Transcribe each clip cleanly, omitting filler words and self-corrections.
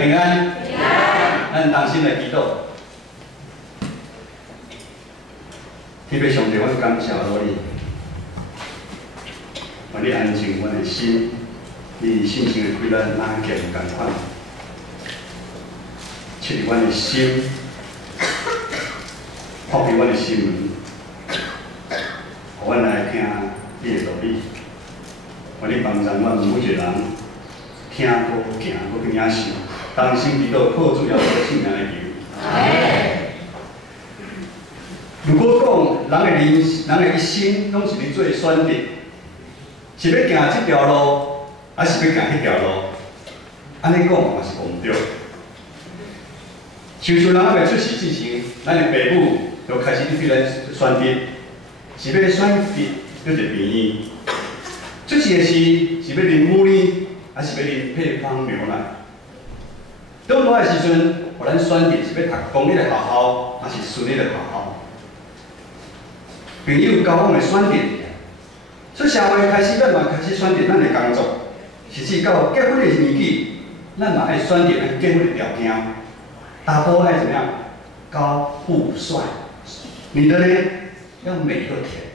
平安，平安，咱同心来祈祷。特别上帝，我感谢你，愿你安静阮的心，你信心的开咱哪见共款，切入阮的心，破开阮的心门，互阮来听你的道理。愿你帮助阮每一个人，听过行过更加想，同心祈祷，靠主要信命来求。如果讲人的一生拢是伫做选择，是要行这条路，还是要行迄条路？安尼讲嘛是讲唔对。像人还未出世之前，咱的父母就开始对咱选择，是要选择要一个便宜。出世的是要啉母奶，还是要啉配方牛奶？长大的时阵，互咱选择是要读公立的学校，还是私立的学校？朋友交往的选择，出社会开始，咱嘛开始选择咱的工作，甚至到结婚的年纪，咱嘛爱选择咱结婚的条件。大波爱怎么样？高富帅，女的呢要美又甜。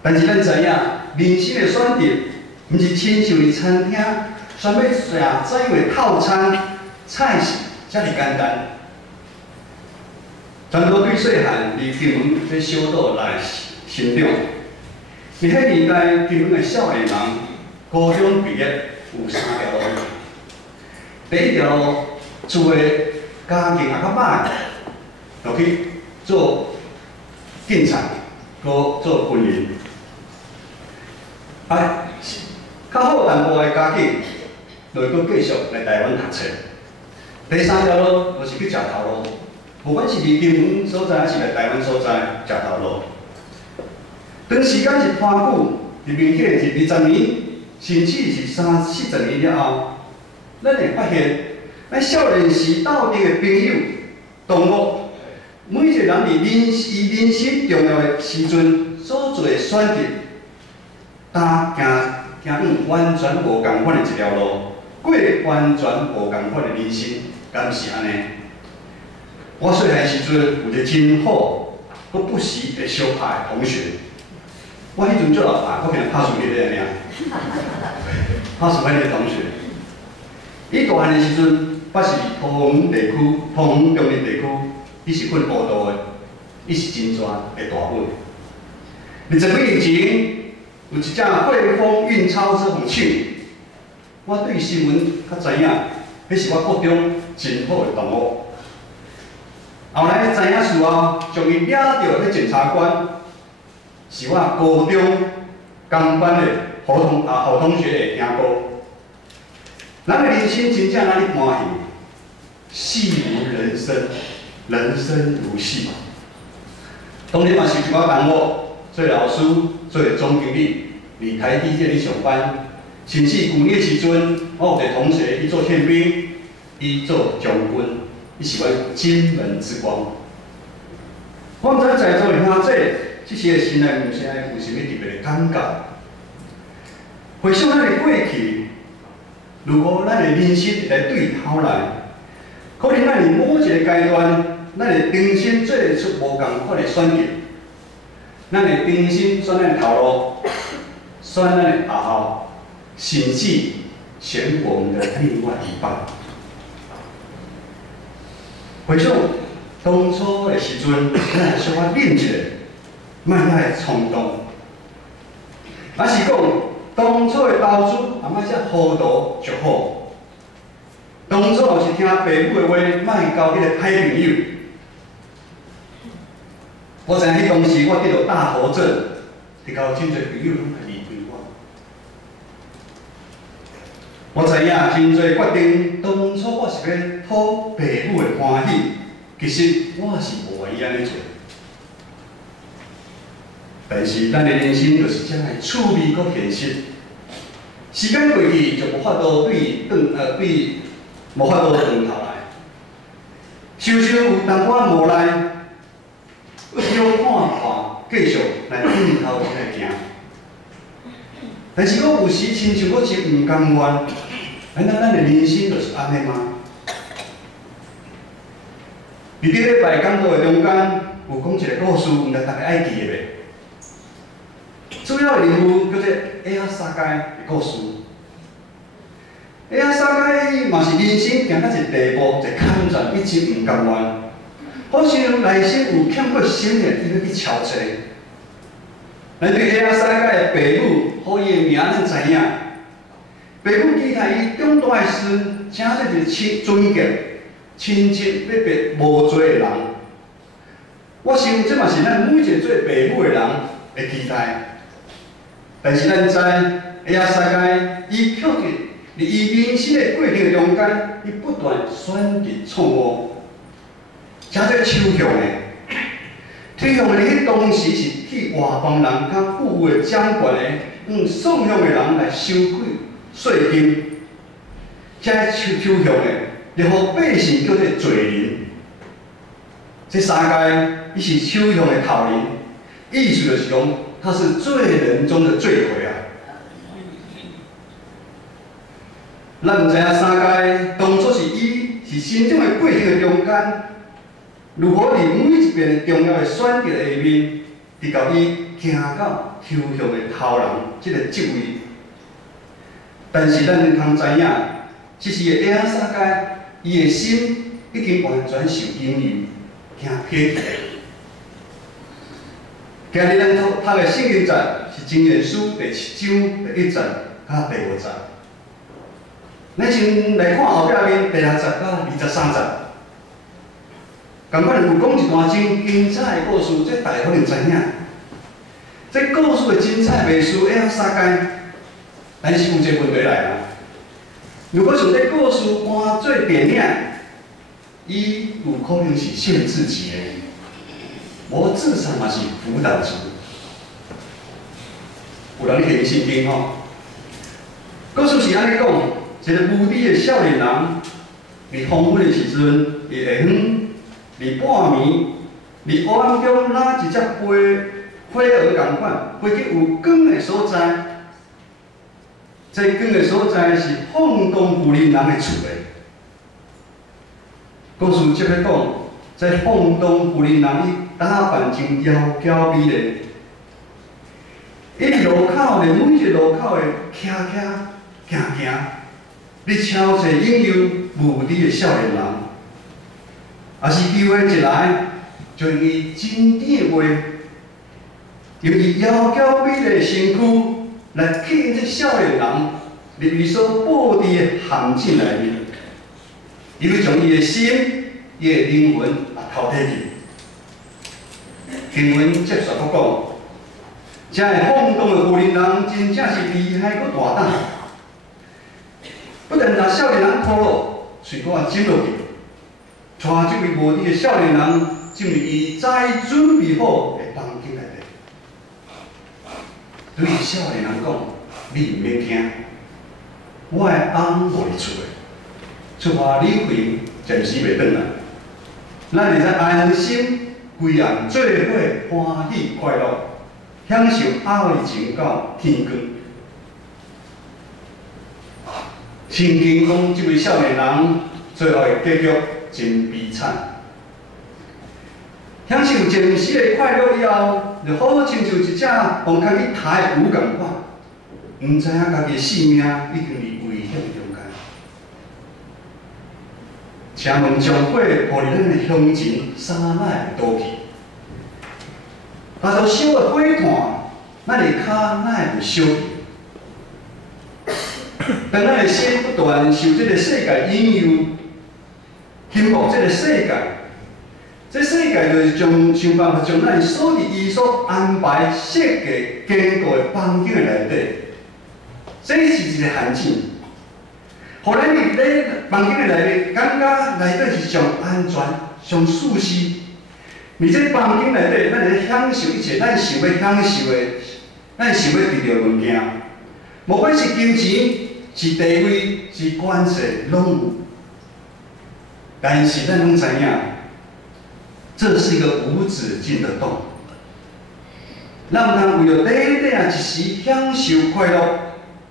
但是咱知影，人生的选择，毋是亲像伫餐厅选要食早的套餐菜式遮尔简单。全都对细汉伫金门在小岛来成长。伫迄年代，金门的少年人高中毕业有3条路。第一条路，厝的家境也较歹，就去做警察，搁做军人。较好淡薄的家境，就会搁继续来台湾读册。第3条路就是去食头路。无管是伫金门所在，还是来台湾所在，食头路。当时间一拖久，入面迄是20年，甚至是30、40年了后，咱会发现，咱少年时斗阵的朋友、同学，每一个人伫人生重要的时阵所做的选择，行完全无共款的一条路，过完全无共款的人生，敢是安尼？我细汉时阵有一个真好，佮不时会相拍的同学。我迄阵足老拍，我今日拍输你咧尔，拍输迄个同学。伊大汉的时阵，捌是桃园地区、桃园中立地区，伊是混报道的，伊是真专的大尾。20几年前，有一只汇丰运钞车互抢，我对新闻较知影，迄是我国中真好的同学。后来知影事后，将伊抓到迄检察官，是我高中同班的好同学的兄哥。咱的人生真正哪里欢喜？戏如人生，人生如戏。当年嘛是一寡同学做老师，做总经理，伫台积电里上班。甚至旧年的时阵，我有一个同学，伊做宪兵，伊做将军。伊是阮金门之光。我毋知在座的兄弟，即时的心内毋是爱有啥物特别的感觉。回想咱的过去，如果咱的人生来对头来，可能咱伫某一个阶段，咱会重新做出无共款的选择。咱会重新选咱的头路，选咱的学校，甚至选我们的另外一半。回想当初的时阵，咱会小可忍一下，莫遐冲动。还是讲当初的投资，也莫遮糊涂就好。当初若是听父母的话，莫交迄个歹朋友。我知影迄当时我得到大头症，是交真侪朋友拢来离开我。我知影真侪决定，当初我是要讨父母的欢喜，其实我是无愿意安尼做。但是咱的人生就是这样的趣味佮现实。时间过去就无法度无法度转头来。常常有淡薄无奈，小看看，继续来转头前来行。但是，我有时亲像我是毋甘愿。难道咱的人生就是安尼吗？伫顶礼拜讲道的中间，有讲一个故事，毋知大家爱记的袂？主要的人物叫做埃亚撒该的故事。埃亚撒该伊嘛是人生行到一个地步，一个坎站，一直毋甘愿。好像内心有欠过心的，伊要去敲找。咱对埃亚撒该的爸母，好伊的名咱知影。爸母期待伊长大的时，请做一个尊敬、亲切、要别无罪的人。我想这嘛是咱每一个做爸母的人的期待。但是咱知，埃亚撒该伊却伫伊人生的过程中间，伊不断选择错误。真做抽象的，抽象的迄当时是替外邦人较富有的掌权的，送向的人来收取税金。这抽象的，就互百姓叫做罪人。这三界伊是抽象的头人，意思就是讲，他是罪人中的罪魁啊。咱毋知影三界当初是伊是成长的过程的中间。如何伫每一遍重要的选择下面，直到伊行到抽象的头人这个职位？但是咱通知影，这时的埃亚撒该，伊的心已经完全受引诱，行偏去。今日咱读的圣经节是箴言书第7章第1节到第5节。咱先来看后壁面第6节到23节。共款有讲一段真精彩的故事，这大家可能知影。这故事的精彩袂输埃亚撒该，但是有一个问题来啦。如果从这故事搬做电影，伊有可能是限制级的，无至少嘛是辅导级。有人去圣经吼，故事是安尼讲：一个无知的少年人，伫黄昏的时阵，伫下远。伫半暝，伫黑暗中拿一只飞蛾共款，飞去有光的所在。这光的所在是放东富人的厝的。故事接着讲，这放东富人伊打扮真妖美丽，伊伫路口的每一个路口的行，你敲一个引诱无知的少年人。也是机会一来，就用伊真甜的话，用伊妖美丽的身躯来吸引这少年人入伊所布置的陷阱内面，伊要将伊的心、伊的灵魂偷摕去。经文接续佫讲，这个放荡的富人人真正是厉害佫大胆，不但把少年人拖落，随佫啊浸落去。带这位无知的少年人进入伊早准备好的房间内底，对少年人讲：“你毋免惊，我的翁无伫厝诶，出发旅行暂时袂转来，咱会使安心规暗做伙欢喜快乐，享受爱情到天光。”圣经讲，这位少年人最后的结局。真悲惨，享受前时的快乐以后，就好好亲像一只往开去杀的牛共款，毋知影家己的性命已经伫危险中间。请问将火互伫咱的胸前，三乃会倒去？若烧的火炭，咱的骹乃会烧去？当咱的心不断受这个世界引诱。幸福这个世界，这世界就是想办法将咱所伫伊所安排设计坚固的房间内底，这是一个陷阱，互咱伫咧房间内底感觉内底是上安全、上舒适。而这房间内底，咱会享受一切咱想要享受的、咱想要得到的物件，无管是金钱、是地位、是关系，拢有。但是咱拢知影，这是一个无止境的洞。咱毋通为了短一时享受快乐，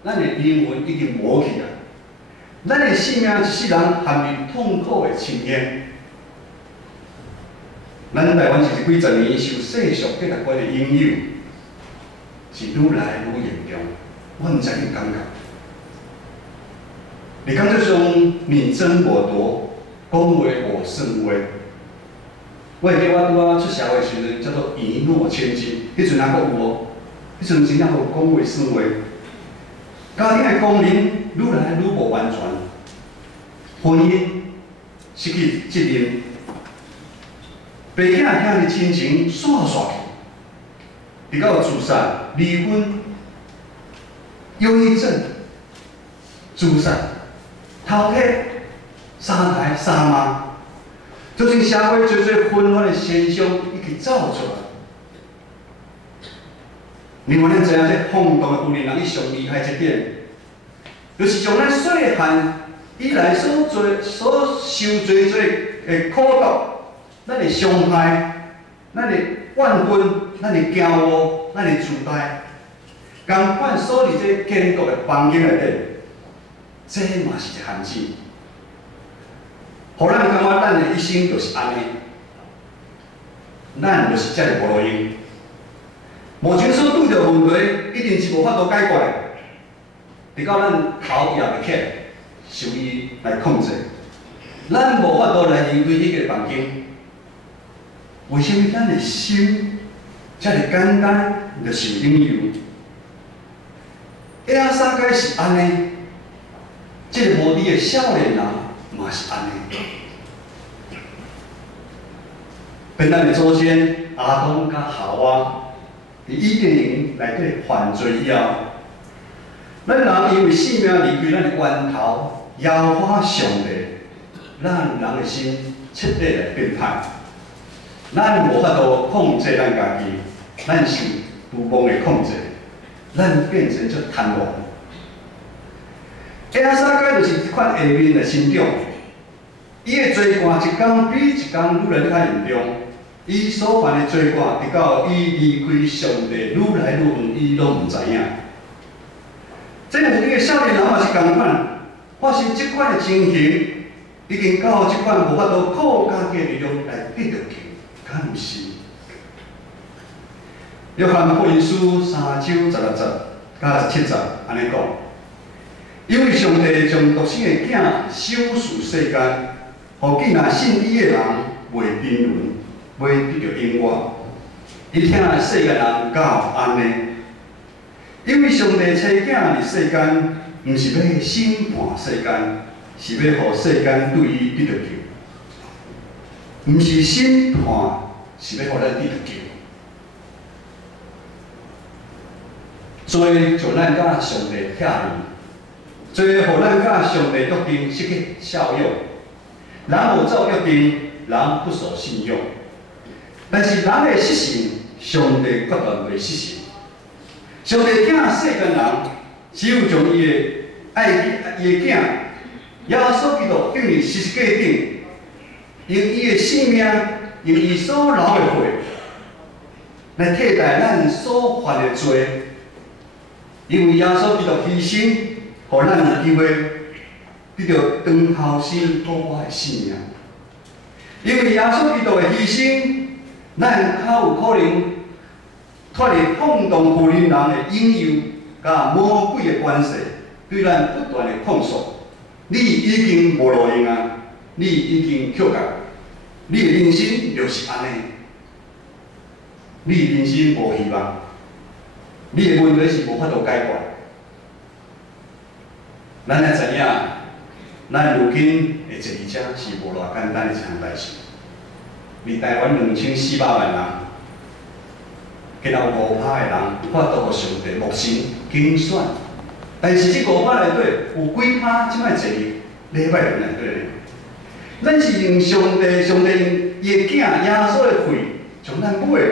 咱的灵魂已经无去啊！咱的性命一世人陷入痛苦的深渊。咱台湾是几十年受世俗价值观的影响，是愈来愈严重。我毋知你感觉。你刚才说你争我夺，讲话我胜话。我会记我拄仔出社会时阵，叫做一诺千金。迄阵还阁有哦，迄阵真正有讲话算话。家庭的功能愈来愈无完全，婚姻失去责任，爸囝兄弟亲情煞煞去，直到自杀、离婚、忧郁症、自杀、偷窃、杀害、杀骂。最近社会最纷乱的现象已经走出来。另外，咱知影这轰动的有令人上厉害一点，就是将咱细汉以来所受最的苦毒、咱的伤害、咱的怨恨、咱的骄傲、咱的自大，共款锁伫这坚固的房间内底，这嘛是一限制。互咱感觉咱的一生就是安尼，咱就是遮尔无路用。目前所拄着问题，一定是无法度解决的，直到咱头也袂起来，受伊来控制，咱无法度来离开迄个房间。为什么咱的心遮尔简单就受引诱？亚撒该是安尼，这个无知的少年人嘛是安尼。跟咱的祖先阿当甲夏娃。伫伊甸园内底犯罪以后，咱人因为性命离开咱的源头，妖化上帝，咱人的心彻底来变歹。咱无法度控制咱家己，咱是父母的控制，咱变成足贪婪。亚撒该就是即款下面的心中，伊的罪过一天比一天愈来愈较严重。伊所犯的罪过，直到伊离开上帝愈来愈远，伊拢毋知影。这有几个少年人嘛是共款，发生即款的情形，已经到即款无法度靠家己的力量来得到去，敢毋是？约翰福音书3章16节到17节安尼讲，因为上帝将独生的囝赏赐世间，互既然信伊的人袂沉沦。要得到永远，伊听世间人到安尼，因为上帝找囝入世间，毋是要审判世间，是要互世间对伊得到救。毋是审判，是要互咱得到救。罪就咱甲上帝拆离，罪互咱甲上帝约定失去效用。人无照约定，人不守信用。但是人的失信，上帝决断袂失信。上帝疼世间人，只有将伊的伊的囝耶稣基督放入十字架顶，用伊的性命，用伊所流的血，来替代咱所犯的罪。因为耶稣基督牺牲，互咱有机会得到长后生古我的性命。因为耶稣基督的牺牲。咱较有可能脱离放荡负人的引诱，甲魔鬼的关系，对咱不断的控诉。你已经无路用啊！你已经缺角，你的人生就是安尼。你的人生无希望，你的问题是无法度解决。咱也知影，咱如今的坐车是无偌简单的一项代志。伫台湾2400万人，只有5%的人有法度互上帝目神拣选，但是这5%内底有几趴即摆坐礼拜日内底呢？咱是用上帝伊的囝耶稣的血将咱买来，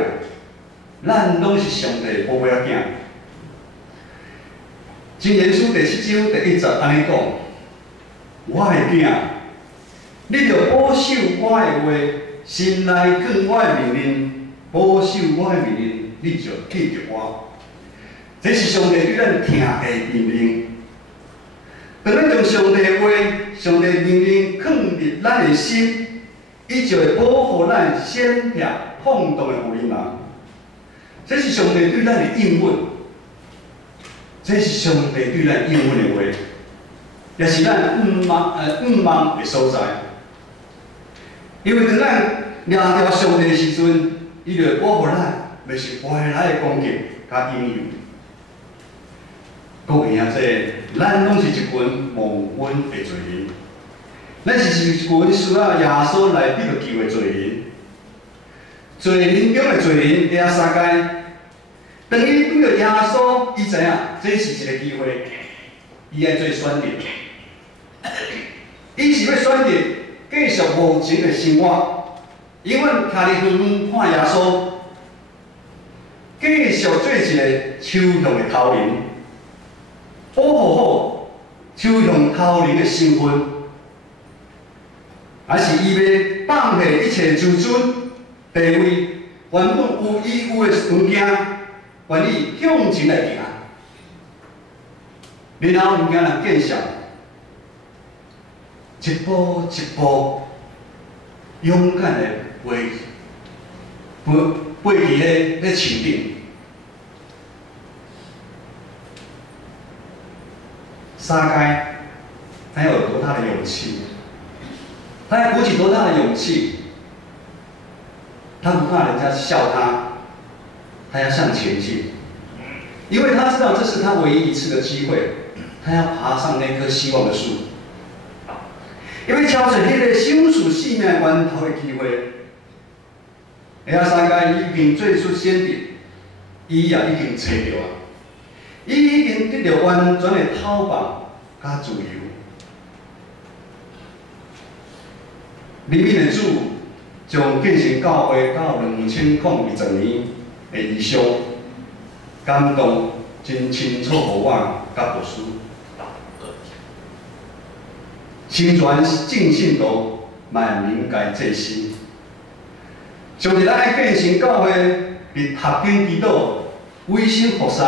咱拢是上帝宝贝仔囝。箴言书第7章第1节安尼讲：我的囝，你着保守我的话。心内藏我的命令，保守我的命令，你就记着我。这是上帝对咱听的命令。当咱将上帝的话、上帝命令放入咱的心，伊就会保护咱先撇放荡的有灵人。这是上帝对咱的应允，这是上帝对咱应允的话，也是咱毋望的所在。因为当咱掠着上帝的时阵，伊就会保护咱，袂受外来的攻击甲引诱。各位兄弟，咱拢是一群蒙恩的罪人，咱是一群需要耶稣来得到救的罪人。罪人中的罪人，第三界，当伊遇到耶稣，伊知影这是一个机会，伊爱做选择。伊是要选择继续无情的生活，永远徛伫远看耶稣，继续做一个抽象的头人，保护好抽象头人的身份，还是伊要放下一切自尊、地位，原本有伊有的物件，愿意向前来行，然后物件来见效，一步一步勇敢的飞去迄树顶。撒该，他要有多大的勇气？他要鼓起多大的勇气？他不怕人家笑他，他要向前进，因为他知道这是他唯一一次的机会，他要爬上那棵希望的树。因为敲出迄个小树生命源头的机会，撒该已经做出选择，伊也已经找到啊。伊已经得到完全的讨放甲自由。灵敏的主将建成教会到2020年的意向，感动真清楚互我甲牧师。宣传正信道，万民该祭司。上帝爱建成教会，伫合经祈祷、委身服侍。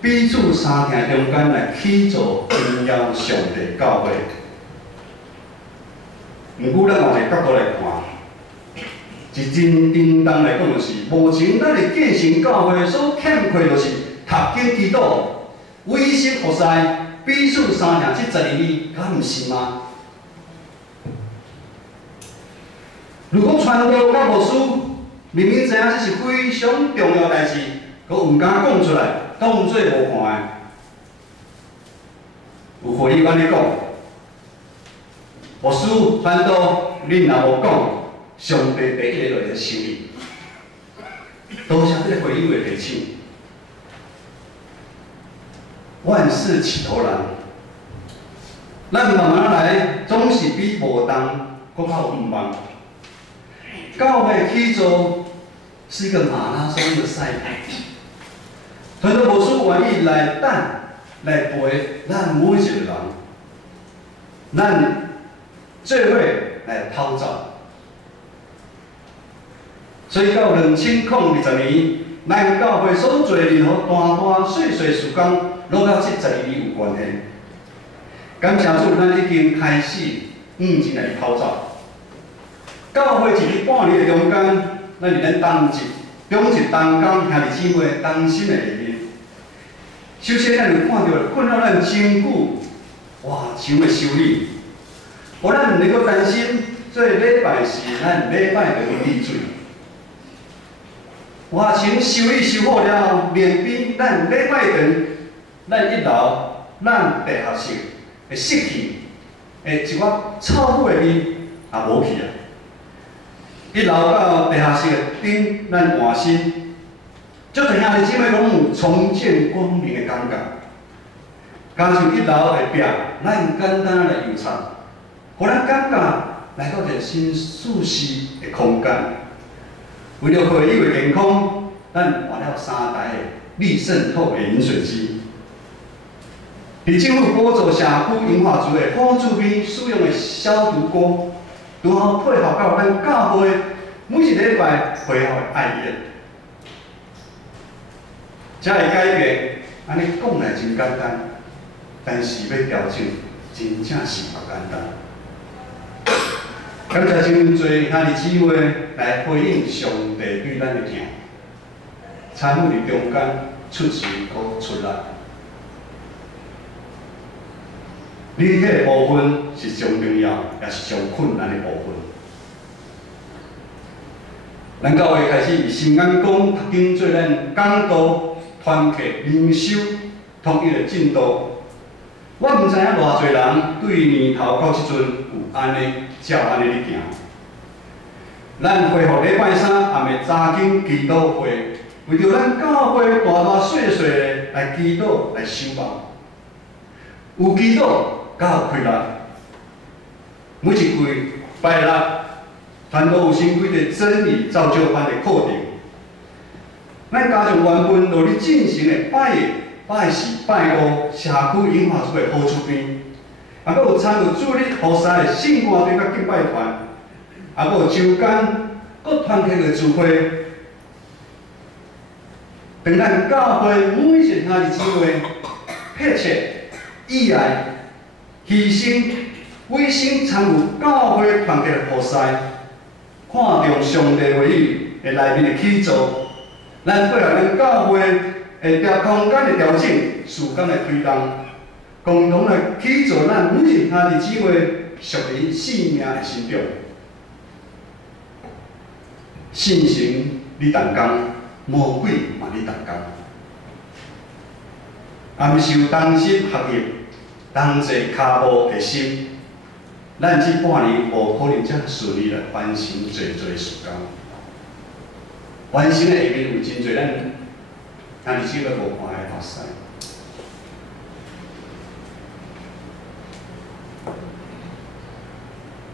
彼此相听中间来起造荣耀上帝教会。毋过，咱换一个角度来看，一真正当来讲，就是目前咱的建成教会所欠缺，就是读经祈祷、委身服侍、彼此相听这12字，敢毋是吗？如果传道甲牧师明明知影这是非常重要代志，佮毋敢讲出来。当做无看的，有互你安尼讲，牧师反倒恁若无讲，上帝第一个就会收你。多谢这个回应的提醒。万事起头难，咱慢慢来，总是比无当搁较有希望。教会起造是一个马拉松的赛跑。传道牧师愿意来等、来陪咱每一个人，咱做伙来跑走。所以到2020年，咱教会所做任何大大小小事工，拢甲这12字有关系。感谢主，咱已经开始向前来跑走。教会1年半年的中间，咱伫咱同一同工兄弟姊妹同心的里面。首先，咱就看到困扰咱真久、活长的修理，互咱毋能够担心做礼拜是咱礼拜的滴水。活长修理修好了，连比咱礼拜堂，咱一楼咱地下室会失去，一寡臭味的味也无去啊。一楼到地下室的顶，咱换新。足多兄弟姊妹拢有重见光明的感觉，加上1楼的壁，咱简单来油漆，互咱感觉来到一个新舒适的空间。为了会友的健康，咱换了3台的滤渗透的饮水机。伫政府补助社区营化处的好厝边使用的消毒锅，拄好配合到咱教会每一礼拜配合的爱宴。这会改变，安尼讲来真简单，但是要调整真正是不简单。感谢真多兄弟姊妹来回应上帝对咱的疼，参与伫中间出钱搁出力。人体的部分是上重要，也是上困难的部分。咱教会开始以新安宫读经做咱讲道、团契、灵修统一的进度。我毋知影偌侪人对年头到即阵有安尼照安尼咧行。咱恢复礼拜三暗暝早间祈祷会，为着咱教会大大小小的来祈祷来守望。有祈祷，才有快乐。每一季拜六，全都有先几个真理造就班的课程。咱加上原本落咧进行的拜一、拜四、拜五社区演化出的好处边，还佫有参与主日菩萨的圣歌队甲敬拜团，还佫有周间各团体的聚会，让咱教会每一兄弟姊妹迫切、意爱、牺牲、委身参与教会团体的菩萨，看重上帝话语的内面的起造，咱配合咱教会的空间的调整、时间的推动，共同来起造咱每一兄弟姊妹属于生命的成长。信心你动工，魔鬼嘛你动工。也毋是有同心合意、同齐脚步的心，咱这半年无可能遮顺利来完成侪事工。完成的下面有真侪咱兄弟姊妹无看的发生。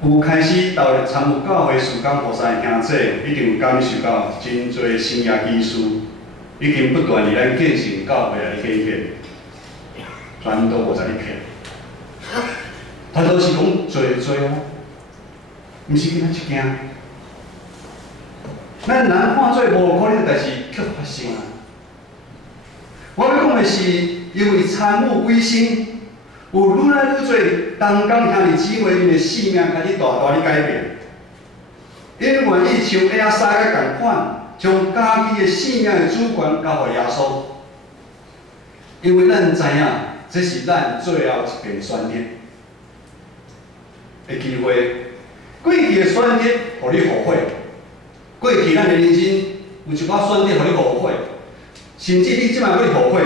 有开始投入参与教会事工菩萨的兄弟，已经有感受到真侪生涯技术，已经不断伫咱建成教会来改变，全都无在哩骗。他都是讲做哦，毋是囡仔一件。咱人看做无可能的代志，却发生啊！我要讲的是，因为参与委身。有愈来愈多同工兄弟姊妹因的生命开始大大的改变，因愿意像亚撒个共款，将家己的生命的主权交予耶稣。因为咱知影，这是咱最后一遍选择的机会。过去的选择，互你后悔；过去咱的人生有一寡选择，互你后悔，甚至你即摆会后悔。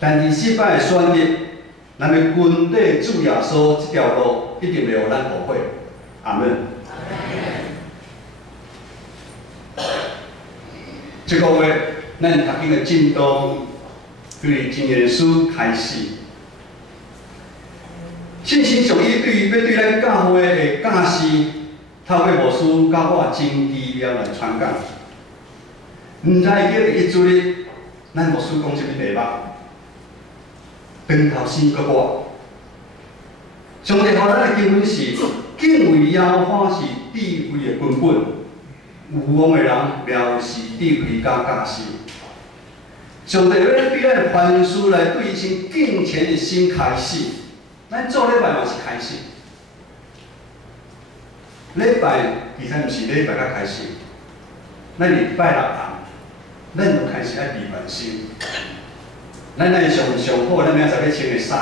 但是失败的选择。咱要军队主耶稣这条路，一定袂互咱后悔。阿门。这个月，咱读经的进度，对真言书开始。信心上伊要对咱教会的教师，透过牧师甲我真奇妙来传讲。毋知记得第一主日，咱牧师讲什么题目？长头生个我，上帝予咱的经文是：敬畏耶和华是智慧的根本，有王的人藐视智慧甲教师。上帝要对咱的凡事来对先敬虔的心开始，咱做礼拜嘛是开始。礼拜其实毋是礼拜才开始，咱礼拜六暗，咱就开始爱备万心。咱来上好，咱明仔载要穿的衫、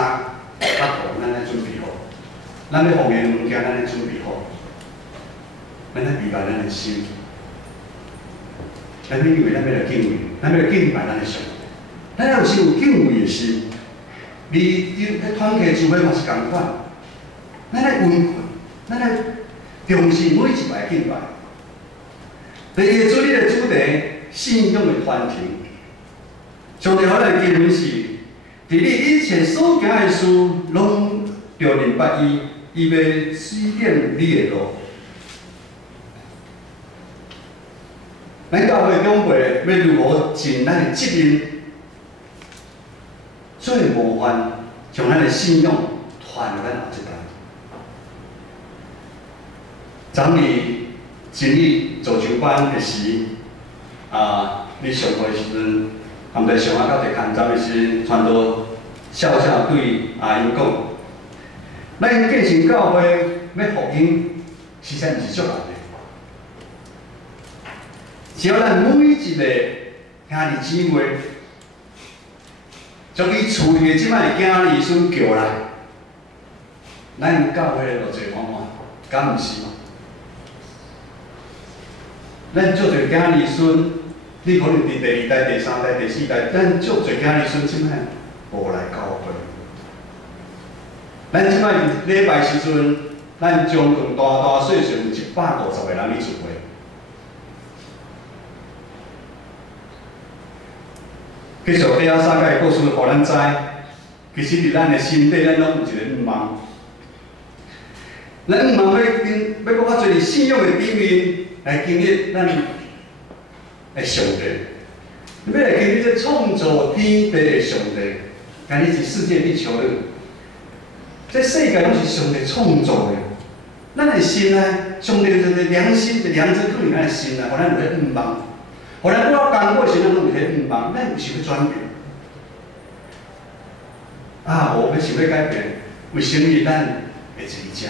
甲裤，咱来准备好；咱要奉献的物件，咱来准备好。咱来明白咱的心，咱要以为咱要来敬畏，咱要来敬拜咱的上帝。咱要是有敬畏的心，你迄团契聚会嘛是共款。咱来温困，咱来重视每一摆敬拜。第二个主日的主题：信仰的传承。上帝予咱的经文是：伫你一切所行的事，拢着明白伊，伊要指点你的路。咱教会长辈要如何尽咱的责任，最模范将咱的信仰传咱后一代。昨日真理造就班的时，你上课的时阵。含在上下到第空站的时，传道笑笑对阿英讲：咱建成教会要复兴，实在毋是足难的。只要咱每一个兄弟姊妹，将伊厝里的即摆囝儿孙叫来，咱教会就做看看，敢毋是吗？咱足侪囝儿孙，你可能伫第2代、第3代、第4代，咱足侪囝儿孙即摆无来教会。咱即摆礼拜时阵，咱将近大大小小有150个人去聚会。继续底下三界故事，互咱知，其实伫咱的心底，咱拢有一个愿望。咱愿望要搁较侪信仰的顶面来经历咱的上帝，要来经历这创造天地的上帝。今日是世界地球日，这世界拢是上帝创造的。咱的心呢，上帝就是良心，就良知放伫咱的心内，互咱有咧愿望。互咱拄到艰苦的时阵，咱拢有咧愿望，咱有想要转变。无要想要改变，为什么咱会坐遮？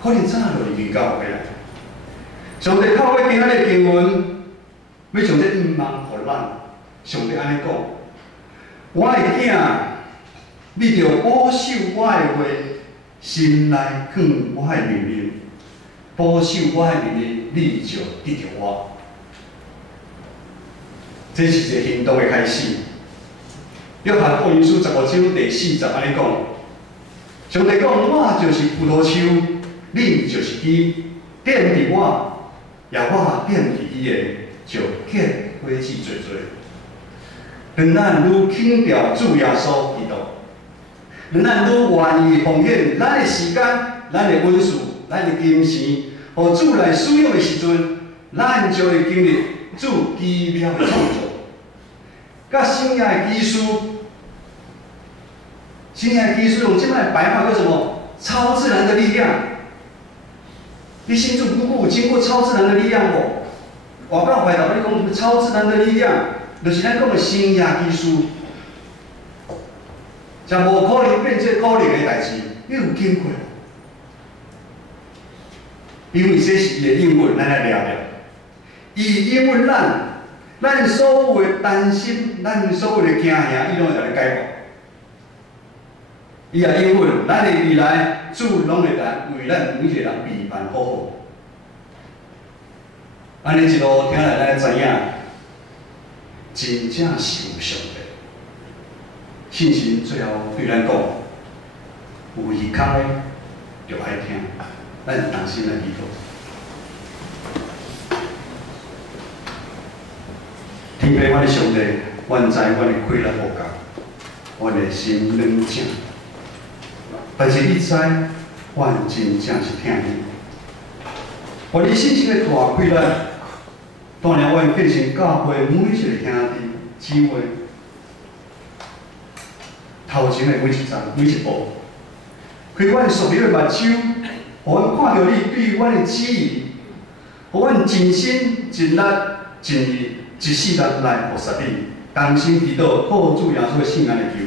可能早就已经到回来。上帝透过今仔日经文，要将这愿望互咱。上帝安尼讲：我的囝，你着保守我的话，心内放我的命令，保守我的命令，你就得着我。这是一个行动的开始。约翰福音书15章第40安尼讲：上帝讲，我就是葡萄树，你就是枝，点伫我，也我点伫伊的，就结果子多多。让咱愈肯调主耶稣基督，让咱愈愿意奉献咱的时间、咱的温数、咱的金钱，互主来使用的时阵，咱就会经历主奇妙的创造。甲新约的基书，新约的基书用这摆白话叫什么？超自然的力量。你信主不有经过超自然的力量无？我告回答你讲超自然的力量，就是咱讲的新约基书，就无可能变做可能的代志，你有经过。因为这是伊的应允，咱来了了。伊应允咱所有的担心，咱所有的惊吓，伊拢会来解决。伊也应允，咱的未来主拢会来为咱每一个人备办好好。安尼一路听来，咱知影，真正是有上帝。信心最后对咱讲，有耳孔的就爱听，咱当心来祈祷。天父，我的上帝，阮知阮的亏难无共，阮的心软正。但是你知，阮真正是听你。我你信心的大亏难，当然阮变成教会每一个兄弟姊妹头前的每一站、每一步，开阮属灵的目睭，互阮看到你对阮的旨意，互阮尽心尽力尽意。一世人来服侍你，甘心祈祷，靠主耶稣的圣名来求。